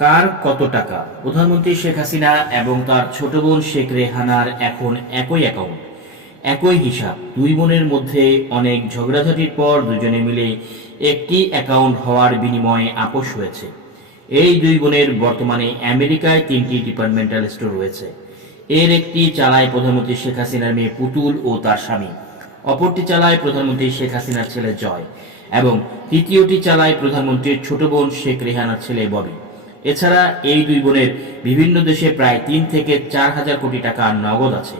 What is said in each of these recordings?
কার কত টাকা? প্রধানমন্ত্রী শেখ হাসিনা এবং তার ছোট বোন শেখ রেহানার এখন একই অ্যাকাউন্ট একই হিসাব। দুই বোনের মধ্যে অনেক ঝগড়াঝাটির পর দুজনে মিলে একটি অ্যাকাউন্ট হওয়ার বিনিময়ে আপোষ হয়েছে। এই দুই বোনের বর্তমানে আমেরিকায় তিনটি ডিপার্টমেন্টাল স্টোর রয়েছে। এর একটি চালায় প্রধানমন্ত্রী শেখ হাসিনার মেয়ে পুতুল ও তার স্বামী। অপরটি চালায় প্রধানমন্ত্রী শেখ হাসিনার ছেলে জয় এবং তৃতীয়টি চালায় প্রধানমন্ত্রীর ছোট বোন শেখ রেহানার ছেলে ববি। এছাড়া এই দুই বোনের বিভিন্ন দেশে প্রায় তিন থেকে চার হাজার কোটি টাকা নগদ আছে।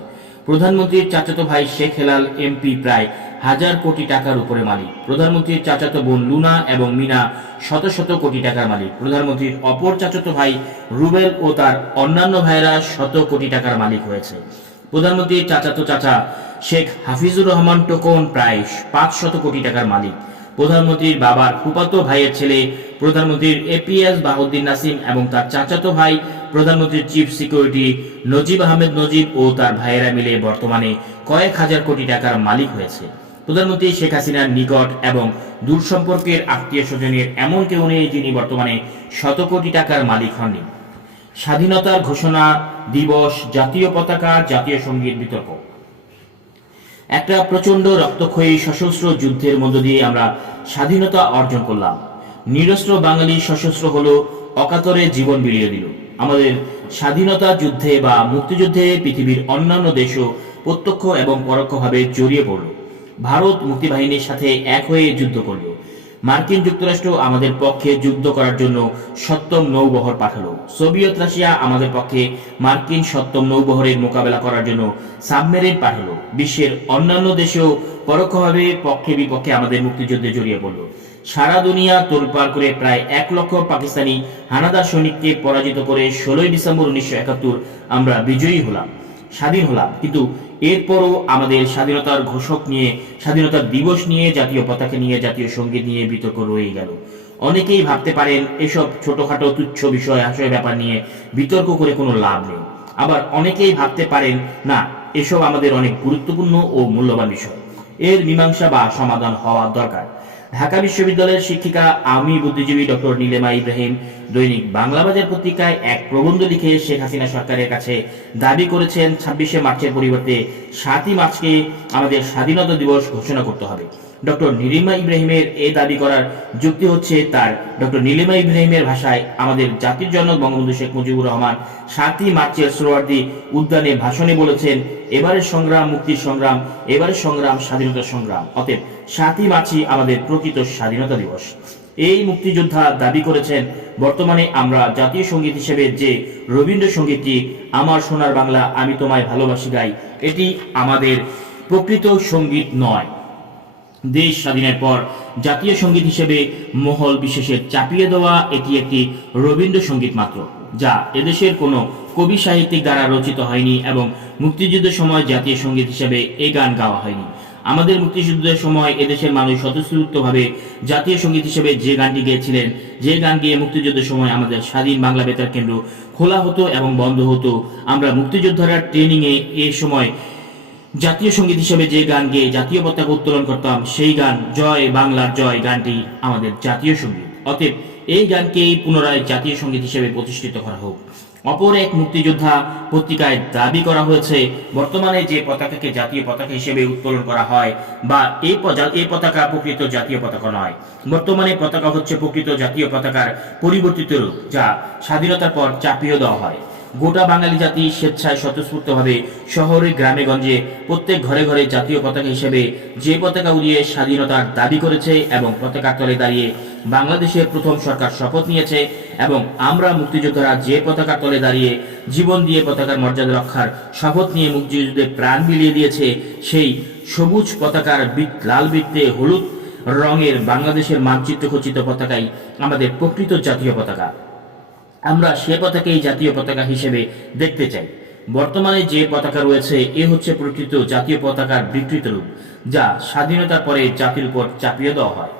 প্রধানমন্ত্রীর চাচাতো ভাই শেখ হেলাল, এমপি প্রায় হাজার কোটি টাকার উপরে মালিক। প্রধানমন্ত্রীর চাচাতো বোন লুনা এবং মিনা শত শত কোটি টাকার মালিক। প্রধানমন্ত্রীর অপর চাচাতো ভাই রুবেল ও তার অন্যান্য ভাইয়েরা শত কোটি টাকার মালিক হয়েছে। প্রধানমন্ত্রীর চাচাতো চাচা শেখ হাফিজুর রহমান টোকন প্রায় পাঁচ শত কোটি টাকার মালিক। প্রধানমন্ত্রীর বাবার ফুপাতো ভাইয়ের ছেলে প্রধানমন্ত্রীর এপিএস বাহুদ্দিন নাসিম এবং তার চাচাতো ভাই প্রধানমন্ত্রীর চিফ সিকিউরিটি নজিব আহমেদ নজিব ও তার ভাইয়েরা মিলে বর্তমানে কয়েক হাজার কোটি টাকার মালিক হয়েছে। প্রধানমন্ত্রী শেখ হাসিনার নিকট এবং দূর সম্পর্কের আত্মীয় স্বজনের এমন কেউ নেই যিনি বর্তমানে শত কোটি টাকার মালিক হননি। স্বাধীনতার ঘোষণা দিবস, জাতীয় পতাকা, জাতীয় সংগীত বিতর্ক। একটা প্রচণ্ড রক্তক্ষয়ী সশস্ত্র যুদ্ধের মধ্য দিয়ে আমরা স্বাধীনতা অর্জন করলাম। নিরস্ত্র বাঙালি সশস্ত্র হলো অকাতরে জীবন বিলিয়ে দিল। আমাদের স্বাধীনতা যুদ্ধে বা মুক্তিযুদ্ধে পৃথিবীর অন্যান্য দেশও প্রত্যক্ষ এবং পরোক্ষভাবে জড়িয়ে পড়ল। ভারত মুক্তিবাহিনীর সাথে এক হয়ে যুদ্ধ করল। মার্কিন যুক্তরাষ্ট্র আমাদের পক্ষে যুদ্ধ করার জন্য সপ্তম নৌবহর পাঠালো। সোভিয়েত রাশিয়া আমাদের পক্ষে মার্কিন সপ্তম নৌবহরের মোকাবেলা করার জন্য সাবমেরিন পাঠালো। বিশ্বের অন্যান্য দেশেও পরোক্ষভাবে পক্ষে বিপক্ষে আমাদের মুক্তিযুদ্ধে জড়িয়ে পড়ল। সারা দুনিয়া তোলপাড় করে প্রায় এক লক্ষ পাকিস্তানি হানাদার সৈনিককে পরাজিত করে ষোলোই ডিসেম্বর উনিশশো একাত্তর আমরা বিজয়ী হলাম, স্বাধীন হলাম। কিন্তু এরপরও আমাদের স্বাধীনতার ঘোষক নিয়ে, স্বাধীনতার দিবস নিয়ে, জাতীয় পতাকা নিয়ে, জাতীয় সংগীত নিয়ে বিতর্ক রয়ে গেল। অনেকেই ভাবতে পারেন এসব ছোটখাটো তুচ্ছ বিষয় আশয় ব্যাপার নিয়ে বিতর্ক করে কোনো লাভ নেই। আবার অনেকেই ভাবতে পারেন, না, এসব আমাদের অনেক গুরুত্বপূর্ণ ও মূল্যবান বিষয়। এর মীমাংসা বা সমাধান হওয়া দরকার। ঢাকা বিশ্ববিদ্যালয়ের শিক্ষিকা, আমি বুদ্ধিজীবী ডক্টর নীলেমা ইব্রাহিম। দৈনিক বাংলাবাজার পত্রিকায় এক প্রবন্ধ লিখে শেখ হাসিনা সরকারের কাছে দাবি করেছেন, ছাব্বিশে মার্চের পরিবর্তে সাতই মার্চকে আমাদের স্বাধীনতা দিবস ঘোষণা করতে হবে। ডক্টর নীলিমা ইব্রাহিমের এই দাবি করার যুক্তি হচ্ছে তার। ডক্টর নীলিমা ইব্রাহিমের ভাষায় আমাদের জাতির জনক বঙ্গবন্ধু শেখ মুজিবুর রহমান সাতই মার্চের সোহরার্দি উদ্যানে ভাষণে বলেছেন, এবারের সংগ্রাম মুক্তির সংগ্রাম, এবারের সংগ্রাম স্বাধীনতা সংগ্রাম। অতএব সাতই মার্চই আমাদের প্রকৃত স্বাধীনতা দিবস। এই মুক্তিযোদ্ধা দাবি করেছেন, বর্তমানে আমরা জাতীয় সংগীত হিসেবে যে রবীন্দ্রসঙ্গীতটি আমার সোনার বাংলা আমি তোমায় ভালোবাসি গাই, এটি আমাদের প্রকৃত সংগীত নয়। দেশ স্বাধীনের পর জাতীয় সংগীত হিসেবে মহল বিশেষের চাপিয়ে দেওয়া এটি একটি রবীন্দ্রসঙ্গীত মাত্র, যা এদেশের কোনো কবি সাহিত্যিক দ্বারা রচিত হয়নি এবং মুক্তিযুদ্ধের সময় জাতীয় সংগীত হিসেবে এই গান গাওয়া হয়নি। আমাদের মুক্তিযুদ্ধের সময় এদেশের মানুষ স্বতঃস্ফূর্তভাবে জাতীয় সংগীত হিসেবে যে গানটি গেয়েছিলেন, যে গান গিয়ে মুক্তিযুদ্ধের সময় আমাদের স্বাধীন বাংলা বেতার কেন্দ্র খোলা হতো এবং বন্ধ হতো। আমরা মুক্তিযোদ্ধারা ট্রেনিংয়ে এ সময় জাতীয় সংগীত হিসেবে যে গান গেয়ে জাতীয় পতাকা উত্তোলন করতাম, সেই গান, জয় বাংলার জয় গানটি আমাদের জাতীয় সংগীত। অতএব এই গানকেই পুনরায় জাতীয় সংগীত হিসেবে প্রতিষ্ঠিত করা হোক। অপর এক মুক্তিযোদ্ধা পত্রিকায় দাবি করা হয়েছে, বর্তমানে যে পতাকাকে জাতীয় পতাকা হিসেবে উত্তোলন করা হয় বা এই এই পতাকা প্রকৃত জাতীয় পতাকা নয়। বর্তমানে পতাকা হচ্ছে প্রকৃত জাতীয় পতাকার পরিবর্তিত রূপ, যা স্বাধীনতার পর চাপিয়ে দেওয়া হয়। গোটা বাঙালি জাতি স্বেচ্ছায় স্বতঃস্ফূর্তভাবে শহরে গ্রামে গঞ্জে প্রত্যেক ঘরে ঘরে জাতীয় পতাকা হিসেবে যে পতাকা উড়িয়ে স্বাধীনতার দাবি করেছে এবং পতাকার তলে দাঁড়িয়ে বাংলাদেশের প্রথম সরকার শপথ নিয়েছে এবং আমরা মুক্তিযোদ্ধারা যে পতাকার তলে দাঁড়িয়ে জীবন দিয়ে পতাকার মর্যাদা রক্ষার শপথ নিয়ে মুক্তিযুদ্ধে প্রাণ বিলিয়ে দিয়েছে সেই সবুজ পতাকার লাল বৃত্তে হলুদ রঙের বাংলাদেশের মানচিত্র খচিত পতাকাই আমাদের প্রকৃত জাতীয় পতাকা। আমরা সে পতাকাই জাতীয় পতাকা হিসেবে দেখতে চাই। বর্তমানে যে পতাকা রয়েছে, এ হচ্ছে প্রকৃত জাতীয় পতাকার বিকৃত রূপ, যা স্বাধীনতার পরে জাতির উপর চাপিয়ে দেওয়া হয়।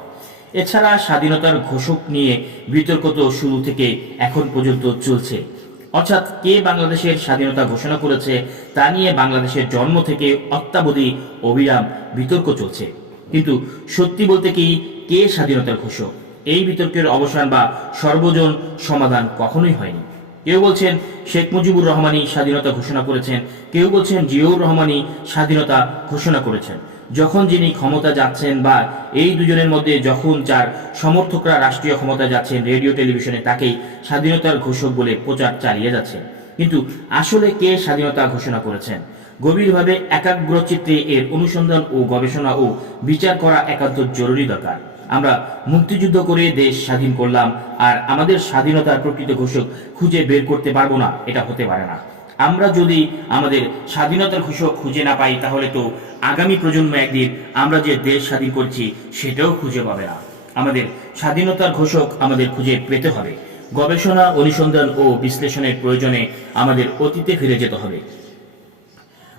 এছাড়া স্বাধীনতার ঘোষক নিয়ে বিতর্ক তো শুরু থেকে এখন পর্যন্ত চলছে। অর্থাৎ কে বাংলাদেশের স্বাধীনতা ঘোষণা করেছে, তা নিয়ে বাংলাদেশের জন্ম থেকে অত্যাবধি অবিরাম বিতর্ক চলছে। কিন্তু সত্যি বলতে কি, কে স্বাধীনতার ঘোষক? এই বিতর্কের অবসান বা সর্বজন সমাধান কখনোই হয়নি। কেউ বলছেন শেখ মুজিবুর রহমানই স্বাধীনতা ঘোষণা করেছেন, কেউ বলছেন জিয়াউর রহমানই স্বাধীনতা ঘোষণা করেছেন। যখন যিনি ক্ষমতা যাচ্ছেন বা এই দুজনের মধ্যে যখন যার সমর্থকরা রাষ্ট্রীয় ক্ষমতা যাচ্ছেন রেডিও, টেলিভিশনে, তাকেই স্বাধীনতার ঘোষক বলে প্রচার চালিয়ে যাচ্ছে কিন্তু আসলে কে স্বাধীনতা ঘোষণা করেছেন? গভীরভাবে একাগ্রচিত্রে এর অনুসন্ধান ও গবেষণা ও বিচার করা একান্ত জরুরি দরকার। আমরা মুক্তিযুদ্ধ করে দেশ স্বাধীন করলাম, আর আমাদের স্বাধীনতার প্রকৃত ঘোষক খুঁজে বের করতে পারব না, এটা হতে পারে না। আমরা যদি আমাদের স্বাধীনতার ঘোষক খুঁজে না পাই, তাহলে তো আগামী প্রজন্ম একদিন আমরা যে দেশ স্বাধীন করছি, সেটাও খুঁজে পাবে না। আমাদের স্বাধীনতার ঘোষক আমাদের খুঁজে পেতে হবে। গবেষণা, অনুসন্ধান ও বিশ্লেষণের প্রয়োজনে আমাদের অতীতে ফিরে যেতে হবে।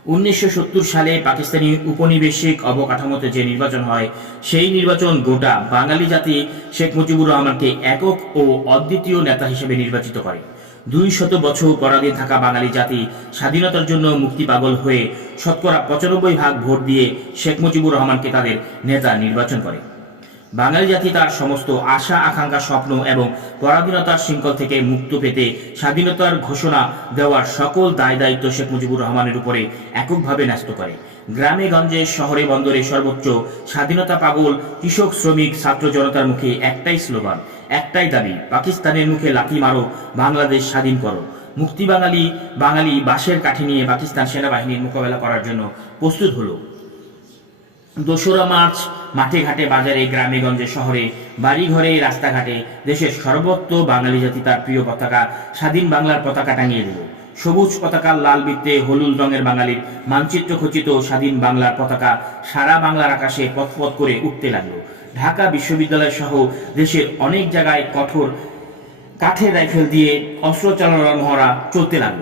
উনিশশো সত্তর সালে পাকিস্তানি উপনিবেশিক অবকাঠামোতে যে নির্বাচন হয়, সেই নির্বাচন গোটা বাঙালি জাতি শেখ মুজিবুর রহমানকে একক ও অদ্বিতীয় নেতা হিসেবে নির্বাচিত করে। দুই শত বছর পরাধীন থাকা বাঙালি জাতি স্বাধীনতার জন্য মুক্তি পাগল হয়ে শতকরা পঁচানব্বই ভাগ ভোট দিয়ে শেখ মুজিবুর রহমানকে তাদের নেতা নির্বাচন করে। বাঙালি জাতি তার সমস্ত আশা, আকাঙ্ক্ষা, স্বপ্ন এবং পরাধীনতার শৃঙ্খল থেকে মুক্ত পেতে স্বাধীনতার ঘোষণা দেওয়ার সকল দায় দায়িত্ব শেখ মুজিবুর রহমানের উপরে এককভাবে ন্যস্ত করে। গ্রামে, গঞ্জে, শহরে, বন্দরে সর্বোচ্চ স্বাধীনতা পাগল কৃষক, শ্রমিক, ছাত্র জনতার মুখে একটাই স্লোগান, একটাই দাবি, পাকিস্তানের মুখে লাথি মারো, বাংলাদেশ স্বাধীন করো। মুক্তি বাঙালি বাঙালি বাঁশের কাঠি নিয়ে পাকিস্তান সেনাবাহিনীর মোকাবেলা করার জন্য প্রস্তুত হলো। দোসরা মার্চ, মাঠে ঘাটে বাজারে গ্রামে গঞ্জে শহরে বাড়ি ঘরে রাস্তাঘাটে দেশের সর্বত্র বাঙালি জাতি তার প্রিয় পতাকা, স্বাধীন বাংলার পতাকা টাঙিয়ে দিল। সবুজ পতাকার লাল বৃত্তে, হলুদ রঙের বাঙালির মানচিত্র খচিত স্বাধীন বাংলার পতাকা সারা বাংলার আকাশে পথপথ করে উঠতে লাগল। ঢাকা বিশ্ববিদ্যালয় সহ দেশের অনেক জায়গায় কঠোর কাঠের রাইফেল দিয়ে অস্ত্র চালানোর মহড়া চলতে লাগল।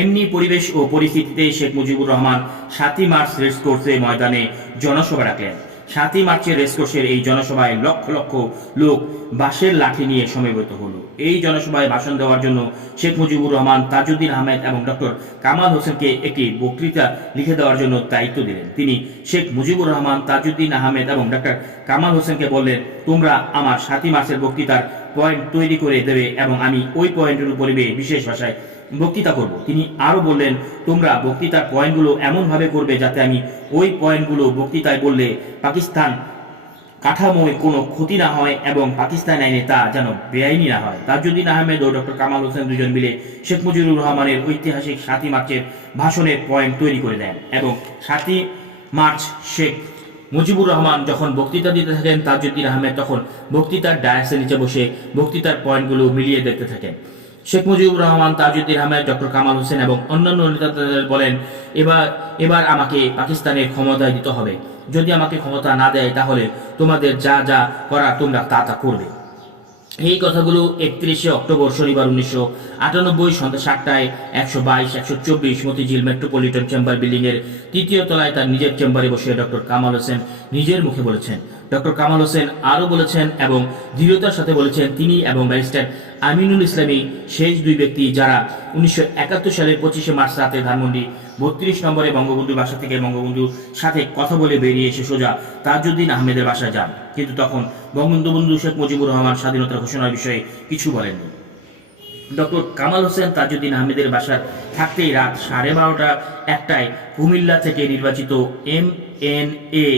এমনি পরিবেশ ও পরিস্থিতিতে শেখ মুজিবুর রহমান সাতই মার্চ রেসকোর্সে ময়দানে জনসভা রাখলেন। সাতই মার্চের রেসকোর্সের এই জনসভায় লক্ষ লক্ষ লোক বাঁশের লাঠি নিয়ে সমবেত হলো। এই জনসভায় ভাষণ দেওয়ার জন্য শেখ মুজিবুর রহমান তাজউদ্দিন আহমেদ এবং ডক্টর কামাল হোসেনকে একটি বক্তৃতা লিখে দেওয়ার জন্য দায়িত্ব দিলেন। তিনি শেখ মুজিবুর রহমান, তাজউদ্দিন আহমেদ এবং ডক্টর কামাল হোসেনকে বললেন, তোমরা আমার সাতই মার্চের বক্তৃতার পয়েন্ট তৈরি করে দেবে এবং আমি ওই পয়েন্টের উপরে বিশেষ ভাষায়। বক্তৃতা করব। তিনি আরও বললেন, তোমরা বক্তৃতার পয়েন্টগুলো এমনভাবে করবে যাতে আমি ওই পয়েন্টগুলো বক্তৃতায় বললে পাকিস্তান কাঠামোয় কোনো ক্ষতি না হয় এবং পাকিস্তান আইনে তা যেন বেআইনি না হয়। তাজউদ্দিন আহমেদ ও ডক্টর কামাল হোসেন দুজন মিলে শেখ মুজিবুর রহমানের ঐতিহাসিক সাতই মার্চের ভাষণের পয়েন্ট তৈরি করে দেন এবং সাতই মার্চ শেখ মুজিবুর রহমান যখন বক্তৃতা দিতে থাকেন, তাজউদ্দিন আহমেদ তখন বক্তৃতার ডায়াসের নিচে বসে বক্তৃতার পয়েন্টগুলো মিলিয়ে দেখতে থাকেন। শেখ মুজিবুর রহমান, তাজউদ্দিন আহমেদ, ডক্টর কামাল হোসেন এবং অন্যান্য নেতাদের বলেন, এবার এবার আমাকে পাকিস্তানের ক্ষমতায় দিতে হবে। যদি আমাকে ক্ষমতা না দেয়, তাহলে তোমাদের যা যা করা তোমরা তা তা করবে। এই কথাগুলো একত্রিশে অক্টোবর শনিবার উনিশশো আটানব্বই, সন্ধ্যা সাতটায় একশো বাইশ, একশো চব্বিশ মতিঝিল মেট্রোপলিটন চেম্বার বিল্ডিংয়ের তৃতীয় তলায় তার নিজের চেম্বারে বসে ডক্টর কামাল হোসেন নিজের মুখে বলেছেন ডক্টর কামাল হোসেন আরও বলেছেন এবং দৃঢ়তার সাথে বলেছেন তিনি এবং ব্যারিস্টার আমিনুল ইসলামী শেষ দুই ব্যক্তি যারা উনিশশো একাত্তর সালের পঁচিশে মার্চ রাতে ধানমন্ডি বত্রিশ নম্বরে বঙ্গবন্ধুর বাসা থেকে বঙ্গবন্ধুর সাথে কথা বলে বেরিয়ে এসে সোজা তাজউদ্দিন আহমেদের বাসায় যান। কিন্তু তখন বঙ্গবন্ধু বন্ধু শেখ মুজিবুর রহমান স্বাধীনতার ঘোষণার বিষয়ে কিছু বলেননি। ডক্টর কামাল হোসেন তাজউদ্দিন আহমেদের বাসার থাকতেই রাত সাড়ে বারোটা একটায় কুমিল্লা থেকে নির্বাচিত এম এন এ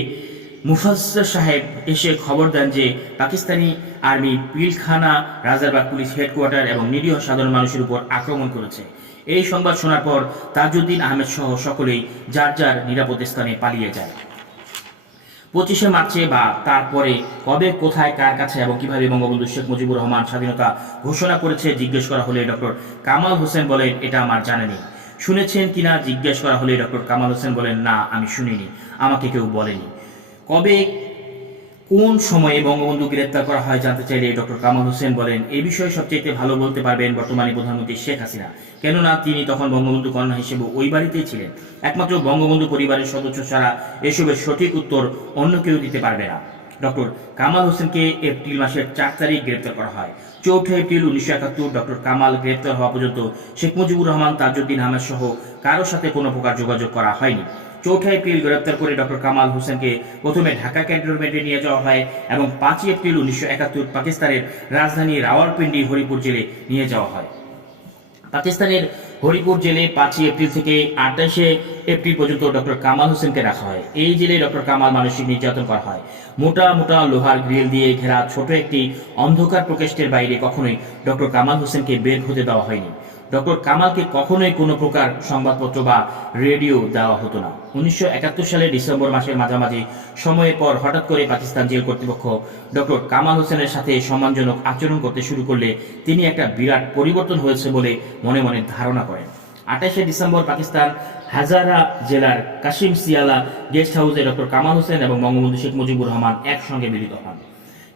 মুফাসসর সাহেব এসে খবর দেন যে Pakistani army Pilkhana, Rajarbagh police headquarters এবং নিরীহ সাধারণ মানুষের উপর আক্রমণ করেছে। এই সংবাদ শোনার পর তাজউদ্দিন আহমেদ সহ সকলেই যার যার নিরাপদ স্থানে পালিয়ে যায়। পঁচিশে মার্চে বা তারপরে কবে, কোথায়, কার কাছে এবং কীভাবে বঙ্গবন্ধু শেখ মুজিবুর রহমান স্বাধীনতা ঘোষণা করেছে জিজ্ঞেস করা হলে ডক্টর কামাল হোসেন বলেন, এটা আমার জানা নেই। শুনেছেন কিনা, জিজ্ঞেস করা হলে ডক্টর কামাল হোসেন বলেন, না, আমি শুনিনি। আমাকে কেউ বলেনি। কবে, কোন সময়ে বঙ্গবন্ধু গ্রেপ্তার করা হয় জানতে চাইলে ডক্টর কামাল হোসেন বলেন এই বিষয়ে সবচেয়ে ভালো বলতে পারবেন বর্তমানে প্রধানমন্ত্রী শেখ হাসিনা। কেননা তিনি তখন বঙ্গবন্ধু কন্যা হিসেবে ওই বাড়িতেই ছিলেন। একমাত্র বঙ্গবন্ধু পরিবারের সদস্য ছাড়া এসবের সঠিক উত্তর অন্য কেউ দিতে পারবে না। ডক্টর কামাল হোসেনকে এপ্রিল মাসের চার তারিখ গ্রেপ্তার করা হয়। চৌঠা এপ্রিল উনিশশো একাত্তর ডক্টর কামাল গ্রেপ্তার হওয়া পর্যন্ত শেখ মুজিবুর রহমান, তাজউদ্দিন আহমেদ সহ কারোর সাথে কোনো প্রকার যোগাযোগ করা হয়নি। চৌঠা এপ্রিল গ্রেপ্তার করে ডক্টর কামাল হোসেনকে প্রথমে ঢাকা ক্যান্টনমেন্টে নিয়ে যাওয়া হয় এবং পাঁচই এপ্রিল উনিশশো একাত্তর পাকিস্তানের রাজধানী রাওয়ালপিন্ডি, হরিপুর জেলে নিয়ে যাওয়া হয়। পাকিস্তানের হরিপুর জেলে পাঁচই এপ্রিল থেকে আঠাশে এপ্রিল পর্যন্ত ডক্টর কামাল হোসেনকে রাখা হয়। এই জেলে ডক্টর কামাল মানসিক নির্যাতন করা হয়। মোটা মোটা লোহার গ্রিল দিয়ে ঘেরা ছোট একটি অন্ধকার প্রকোষ্ঠের বাইরে কখনোই ডক্টর কামাল হোসেনকে বের হতে দেওয়া হয়নি। ডক্টর কামালকে কখনোই কোনো প্রকার সংবাদপত্র বা রেডিও দেওয়া হতো না। উনিশশো সালের ডিসেম্বর মাসের মাঝামাঝি সময়ের পর হঠাৎ করে পাকিস্তান জেল কর্তৃপক্ষ ডক্টর কামাল হোসেনের সাথে সম্মানজনক আচরণ করতে শুরু করলে তিনি একটা বিরাট পরিবর্তন হয়েছে বলে মনে মনে ধারণা করেন। আঠাশে ডিসেম্বর পাকিস্তান হাজারা জেলার কাশিম সিয়ালা গেস্ট হাউসে ডক্টর কামাল হোসেন এবং বঙ্গবন্ধু শেখ মুজিবুর রহমান একসঙ্গে মিলিত হন।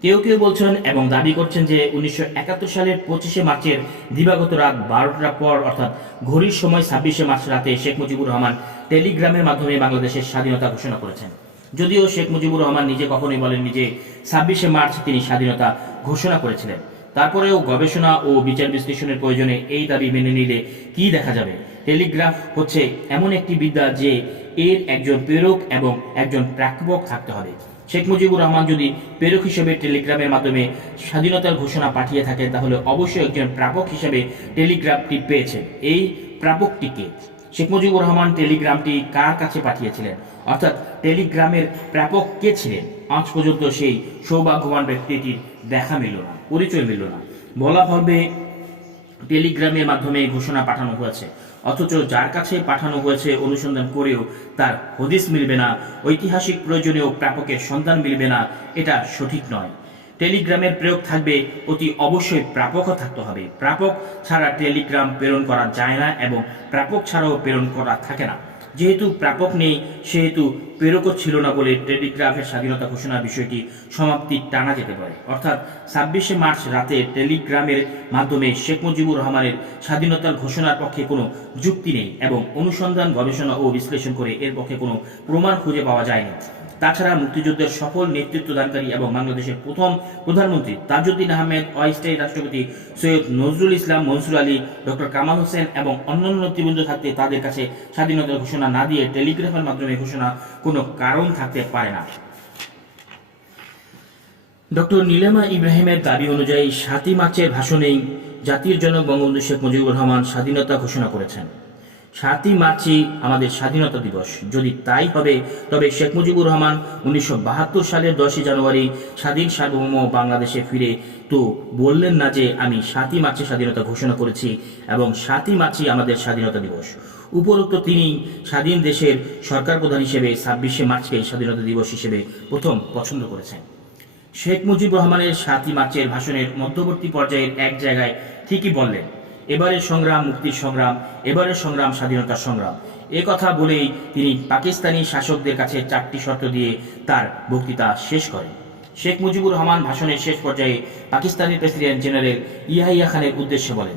কেউ কেউ বলছেন এবং দাবি করছেন যে উনিশশো একাত্তর সালের পঁচিশে মার্চের দিবাগত রাত বারোটার পর, অর্থাৎ ঘড়ির সময় ছাব্বিশে মার্চ রাতে শেখ মুজিবুর রহমান টেলিগ্রামের মাধ্যমে বাংলাদেশের স্বাধীনতা ঘোষণা করেছেন। যদিও শেখ মুজিবুর রহমান নিজে কখনোই বলেননি যে ছাব্বিশে মার্চ তিনি স্বাধীনতা ঘোষণা করেছিলেন। তারপরেও গবেষণা ও বিচার বিশ্লেষণের প্রয়োজনে এই দাবি মেনে নিলে কি দেখা যাবে? টেলিগ্রাফ হচ্ছে এমন একটি বিদ্যা যে এর একজন প্রেরক এবং একজন প্রাপক থাকতে হবে। শেখ মুজিবুর রহমান যদি প্রেরক হিসেবে টেলিগ্রামের মাধ্যমে স্বাধীনতার ঘোষণা পাঠিয়ে থাকে তাহলে অবশ্যই একজন প্রাপক হিসেবে টেলিগ্রাফটি পেয়েছেন। এই প্রাপকটিকে শেখ মুজিবুর রহমান টেলিগ্রামটি কার কাছে পাঠিয়েছিলেন? অর্থাৎ টেলিগ্রামের প্রাপক কে ছিলেন? আজ পর্যন্ত সেই সৌভাগ্যবান ব্যক্তিটির দেখা মিলল না, পরিচয় মিলল না। বলা হবে টেলিগ্রামের মাধ্যমে ঘোষণা পাঠানো হয়েছে। অথচ যার কাছে পাঠানো হয়েছে অনুসন্ধান করেও তার হদিস মিলবে না, ঐতিহাসিক প্রয়োজনেও প্রাপকের সন্ধান মিলবে না, এটা সঠিক নয়। টেলিগ্রামের প্রয়োগ থাকবে, অতি অবশ্যই প্রাপকও থাকতে হবে। প্রাপক ছাড়া টেলিগ্রাম প্রেরণ করা যায় না এবং প্রাপক ছাড়াও প্রেরণ করা থাকে না। যেহেতু প্রাপক নেই, সেহেতু প্রেরকও ছিল না বলে টেলিগ্রাফের স্বাধীনতা ঘোষণার বিষয়টি সমাপ্তি টানা যেতে পারে। অর্থাৎ ছাব্বিশে মার্চ রাতে টেলিগ্রামের মাধ্যমে শেখ মুজিবুর রহমানের স্বাধীনতার ঘোষণার পক্ষে কোনো যুক্তি নেই এবং অনুসন্ধান, গবেষণা ও বিশ্লেষণ করে এর পক্ষে কোনো প্রমাণ খুঁজে পাওয়া যায়নি। তাছাড়া মুক্তিযুদ্ধের সফল নেতৃত্বদানকারী এবং বাংলাদেশের প্রথম প্রধানমন্ত্রী তাজউদ্দিন আহমেদ, অস্থায়ী রাষ্ট্রপতি সৈয়দ নজরুল ইসলাম, মনসুর আলী, ডক্টর কামাল হোসেন এবং অন্যান্য নেতৃবৃন্দ থাকতে তাদের কাছে স্বাধীনতার ঘোষণা না দিয়ে টেলিগ্রাফের মাধ্যমে ঘোষণা কোনো কারণ থাকতে পারে না। ডক্টর নীলামা ইব্রাহিমের দাবি অনুযায়ী সাতই মার্চের ভাষণেই জাতির জনক বঙ্গবন্ধু শেখ মুজিবুর রহমান স্বাধীনতা ঘোষণা করেছেন। সাতই মার্চই আমাদের স্বাধীনতা দিবস। যদি তাই হবে, তবে শেখ মুজিবুর রহমান উনিশশো বাহাত্তর সালের দশই জানুয়ারি স্বাধীন সার্বভৌম বাংলাদেশে ফিরে তো বললেন না যে আমি সাতই মার্চে স্বাধীনতা ঘোষণা করেছি এবং সাতই মার্চই আমাদের স্বাধীনতা দিবস। উপরোক্ত তিনি স্বাধীন দেশের সরকার প্রধান হিসেবে ছাব্বিশে মার্চকে স্বাধীনতা দিবস হিসেবে প্রথম পছন্দ করেছেন। শেখ মুজিব রহমানের সাতই মার্চের ভাষণের মধ্যবর্তী পর্যায়ের এক জায়গায় ঠিকই বললেন এবারের সংগ্রাম, মুক্তির সংগ্রাম, এবারের সংগ্রাম স্বাধীনতার সংগ্রাম। এ কথা বলেই তিনি পাকিস্তানি শাসকদের কাছে চারটি শর্ত দিয়ে তার বক্তৃতা শেষ করেন। শেখ মুজিবুর রহমান ভাষণের শেষ পর্যায়ে পাকিস্তানি প্রেসিডেন্ট জেনারেল ইয়াহিয়া খানের উদ্দেশ্যে বলেন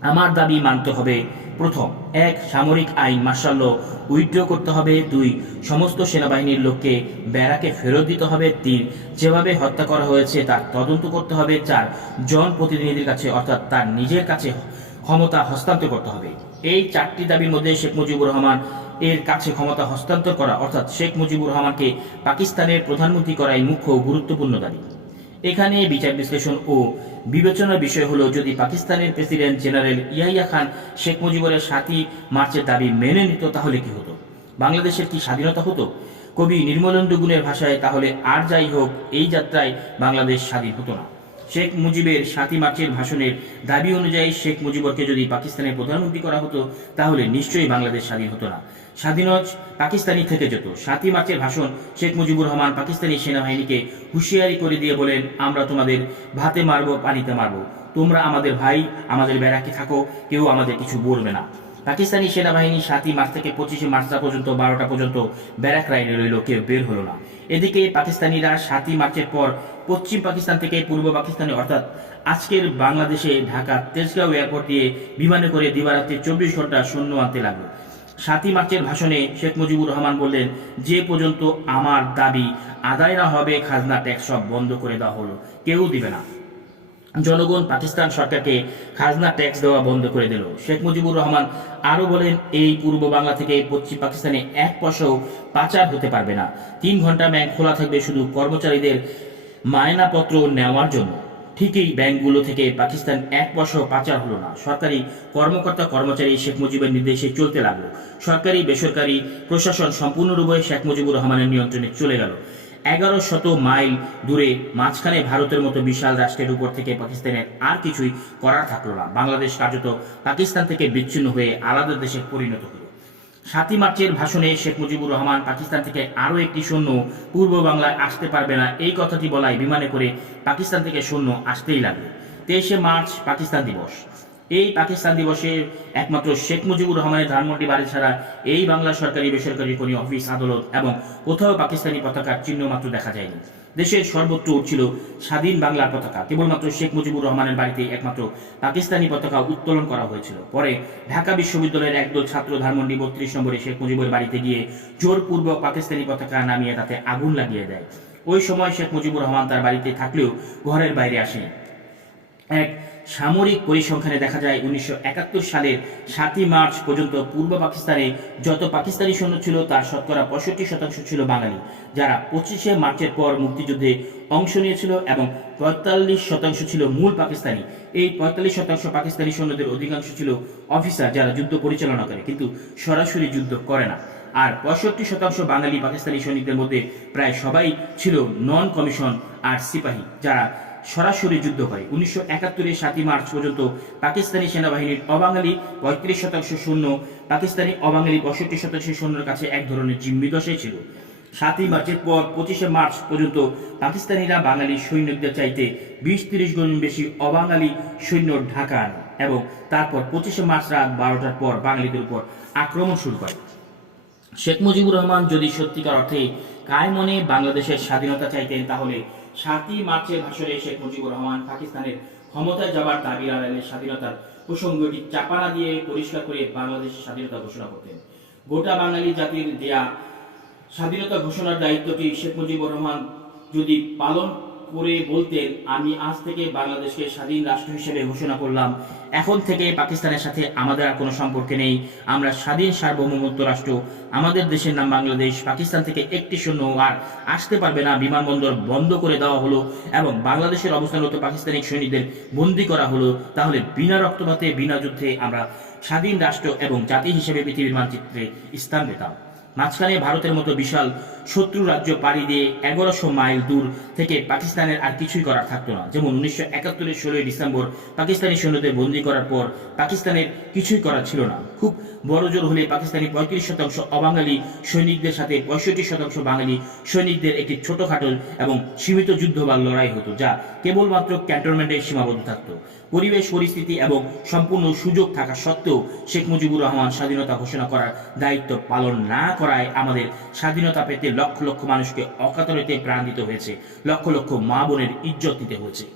আমার দাবি মানতে হবে। প্রথম, এক, সামরিক আইন মার্শাল উইথড্র করতে হবে। দুই, সমস্ত সেনাবাহিনীর লোককে ব্যারাকে ফেরত দিতে হবে। তিন, যেভাবে হত্যা করা হয়েছে তার তদন্ত করতে হবে। চার, জন প্রতিনিধির কাছে অর্থাৎ তার নিজের কাছে ক্ষমতা হস্তান্তর করতে হবে। এই চারটি দাবির মধ্যে শেখ মুজিবুর রহমান এর কাছে ক্ষমতা হস্তান্তর করা অর্থাৎ শেখ মুজিবুর রহমানকে পাকিস্তানের প্রধানমন্ত্রী করাই মুখ্য গুরুত্বপূর্ণ দাবি। এখানে বিচার বিশ্লেষণ ও বিবেচনার বিষয় হলো, যদি পাকিস্তানের প্রেসিডেন্ট জেনারেল ইয়াহিয়া খান শেখ মুজিবুরের সাতই মার্চের দাবি মেনে নিত, তাহলে কি হতো? বাংলাদেশের কি স্বাধীনতা হতো? কবি নির্মলেন্দু গুণের ভাষায়, তাহলে আর যাই হোক, এই যাত্রায় বাংলাদেশ স্বাধীন হতো না। শেখ মুজিবের সাতই মার্চের ভাষণের দাবি অনুযায়ী শেখ মুজিবরকে যদি পাকিস্তানের প্রধানমন্ত্রী করা হতো, তাহলে নিশ্চয়ই বাংলাদেশ স্বাধীন হতো না। স্বাধীনজ পাকিস্তানি থেকে যেত। সাতই মার্চের ভাষণ শেখ মুজিবুর রহমান পাকিস্তানি সেনাবাহিনীকে হুঁশিয়ারি করে দিয়ে বলেন, আমরা তোমাদের ভাতে মারবো, পানিতে মারবো। তোমরা আমাদের ভাই, আমাদের ব্যারাকে থাকো, কেউ আমাদের কিছু বলবে না। পাকিস্তানি সেনাবাহিনী সাতই মার্চ থেকে পঁচিশে মার্চটা পর্যন্ত বারোটা পর্যন্ত ব্যারাক লাইনে রইল, কেউ বের হলো না। এদিকে পাকিস্তানিরা সাতই মার্চের পর পশ্চিম পাকিস্তান থেকে পূর্ব পাকিস্তানে, অর্থাৎ আজকের বাংলাদেশে ঢাকা তেজগাঁও এয়ারপোর্ট দিয়ে বিমানে করে দিবারাত্রি চব্বিশ ঘণ্টা শূন্য আনতে লাগল। সাতই মার্চের ভাষণে শেখ মুজিবুর রহমান বললেন, যে পর্যন্ত আমার দাবি আদায় না হবে, খাজনা ট্যাক্স সব বন্ধ করে দেওয়া হলো। কেউ দিবে না। জনগণ পাকিস্তান সরকারকে খাজনা ট্যাক্স দেওয়া বন্ধ করে দিল। শেখ মুজিবুর রহমান আরও বলেন, এই পূর্ব বাংলা থেকে পশ্চিম পাকিস্তানে এক পয়সাও পাচার হতে পারবে না। তিন ঘণ্টা ব্যাংক খোলা থাকবে শুধু কর্মচারীদের মায়নাপত্র নেওয়ার জন্য। ঠিকই ব্যাংকগুলো থেকে পাকিস্তান এক পয়সাও পাচার হলো না। সরকারি কর্মকর্তা কর্মচারী শেখ মুজিবের নির্দেশে চলতে লাগল। সরকারি, বেসরকারি প্রশাসন সম্পূর্ণরূপে শেখ মুজিবুর রহমানের নিয়ন্ত্রণে চলে গেল। এগারো শত মাইল দূরে, মাঝখানে ভারতের মতো বিশাল রাষ্ট্রের উপর থেকে পাকিস্তানের আর কিছুই করার থাকল না। বাংলাদেশ কার্যত পাকিস্তান থেকে বিচ্ছিন্ন হয়ে আলাদা দেশে পরিণত হলো। সাতই মার্চের ভাষণে শেখ মুজিবুর রহমান পাকিস্তান থেকে আরও একটি সৈন্য পূর্ব বাংলায় আসতে পারবে না, এই কথাটি বলায় বিমানে করে পাকিস্তান থেকে সৈন্য আসতেই লাগল। তেইশে মার্চ পাকিস্তান দিবস। এই পাকিস্তান দিবসে একমাত্র শেখ মুজিবুর রহমানের ধানমন্ডি বাড়ি ছাড়া এই বাংলা সরকারি বেসরকারি কোনো অফিস, আদালত এবং কোথাও পাকিস্তানি পতাকার চিহ্ন মাত্র দেখা যায়নি। দেশের সর্বত্র উঠছিল স্বাধীন বাংলার পতাকা। কেবলমাত্র শেখ মুজিবুর রহমানের বাড়িতে একমাত্র পাকিস্তানি পতাকা উত্তোলন করা হয়েছিল। পরে ঢাকা বিশ্ববিদ্যালয়ের একদল ছাত্র ধানমন্ডি বত্রিশ নম্বরে শেখ মুজিবুর বাড়িতে গিয়ে জোরপূর্বক পাকিস্তানি পতাকা নামিয়ে তাতে আগুন লাগিয়ে দেয়। ওই সময় শেখ মুজিবুর রহমান তার বাড়িতে থাকলেও ঘরের বাইরে আসেনি। এক সামরিক পরিসংখ্যানে দেখা যায় উনিশশো একাত্তর সালের সাতই মার্চ পর্যন্ত পূর্ব পাকিস্তানে যত পাকিস্তানি সৈন্য ছিল, তার শতকরা পঁয়ষট্টি শতাংশ ছিল বাঙালি, যারা পঁচিশে মার্চের পর মুক্তিযুদ্ধে অংশ নিয়েছিল এবং পঁয়তাল্লিশ শতাংশ ছিল মূল পাকিস্তানি। এই পঁয়তাল্লিশ শতাংশ পাকিস্তানি সৈন্যদের অধিকাংশ ছিল অফিসার যারা যুদ্ধ পরিচালনা করে, কিন্তু সরাসরি যুদ্ধ করে না। আর পঁয়ষট্টি শতাংশ বাঙালি পাকিস্তানি সৈনিকদের মধ্যে প্রায় সবাই ছিল নন কমিশন আর সিপাহী, যারা সরাসরি যুদ্ধ হয়। উনিশশো একাত্তরের সাতই মার্চ পর্যন্ত পাকিস্তানি সেনাবাহিনীর অবাঙালি পঁয়ত্রিশ শতাংশ সৈন্য পাকিস্তানি অবাঙালি পঁয়ষট্টি শতাংশ সৈন্যের কাছে এক ধরনের জিম্মি দশাই ছিল। সাতই মার্চের পর পঁচিশে মার্চ পর্যন্ত পাকিস্তানিরা বাঙালি সৈন্যদের চাইতে বিশ তিরিশ গুণ বেশি অবাঙালি সৈন্য ঢাকা আনে এবং তারপর পঁচিশে মার্চ রাত বারোটার পর বাঙালিদের উপর আক্রমণ শুরু করে। শেখ মুজিবুর রহমান যদি সত্যিকার অর্থে কায় মনে বাংলাদেশের স্বাধীনতা চাইতেন তাহলে সাতই মার্চের ভাষণে শেখ মুজিবুর রহমান পাকিস্তানের ক্ষমতায় যাবার দাবি আড়ালে স্বাধীনতার প্রসঙ্গটি চাপানা দিয়ে পরিষ্কার করে বাংলাদেশের স্বাধীনতা ঘোষণা করতেন। গোটা বাঙালি জাতির দেয়া স্বাধীনতা ঘোষণার দায়িত্বটি শেখ মুজিবুর রহমান যদি পালন করে বলতেন, আমি আজ থেকে বাংলাদেশকে স্বাধীন রাষ্ট্র হিসেবে ঘোষণা করলাম। এখন থেকে পাকিস্তানের সাথে আমাদের আর কোনো সম্পর্ক নেই। আমরা স্বাধীন সার্বভৌমত্ব রাষ্ট্র। আমাদের দেশের নাম বাংলাদেশ। পাকিস্তান থেকে একটি সৈন্য আর আসতে পারবে না। বিমানবন্দর বন্ধ করে দেওয়া হলো এবং বাংলাদেশের অবস্থানরত পাকিস্তানি সৈনিকদের বন্দী করা হলো। তাহলে বিনা রক্তপাতে, বিনা যুদ্ধে আমরা স্বাধীন রাষ্ট্র এবং জাতি হিসেবে পৃথিবীর মানচিত্রে স্থান পেতাম। মাঝখানে ভারতের মতো বিশাল শত্রু রাজ্য পাড়ি দিয়ে এগারোশো মাইল দূর থেকে পাকিস্তানের আর কিছুই করার থাকতো না। যেমন উনিশশো একাত্তরের ষোলোই ডিসেম্বর পাকিস্তানি সৈন্যদের বন্দী করার পর পাকিস্তানের কিছুই করার ছিল না। খুব বড় জোর হলে পাকিস্তানি পঁয়ত্রিশ শতাংশ অবাঙালি সৈনিকদের সাথে পঁয়ষট্টি শতাংশ বাঙালি সৈনিকদের একটি ছোটখাটো এবং সীমিত যুদ্ধ বা লড়াই হতো, যা কেবলমাত্র ক্যান্টনমেন্টে সীমাবদ্ধ থাকতো। পরিবেশ, পরিস্থিতি এবং সম্পূর্ণ সুযোগ থাকা সত্ত্বেও শেখ মুজিবুর রহমান স্বাধীনতা ঘোষণা করার দায়িত্ব পালন না করায় আমাদের স্বাধীনতা পেতে লক্ষ লক্ষ মানুষকে অকাতরেতে প্রাণ দিতে হয়েছে। লক্ষ লক্ষ মা বোনের ইজ্জত দিতে হয়েছে।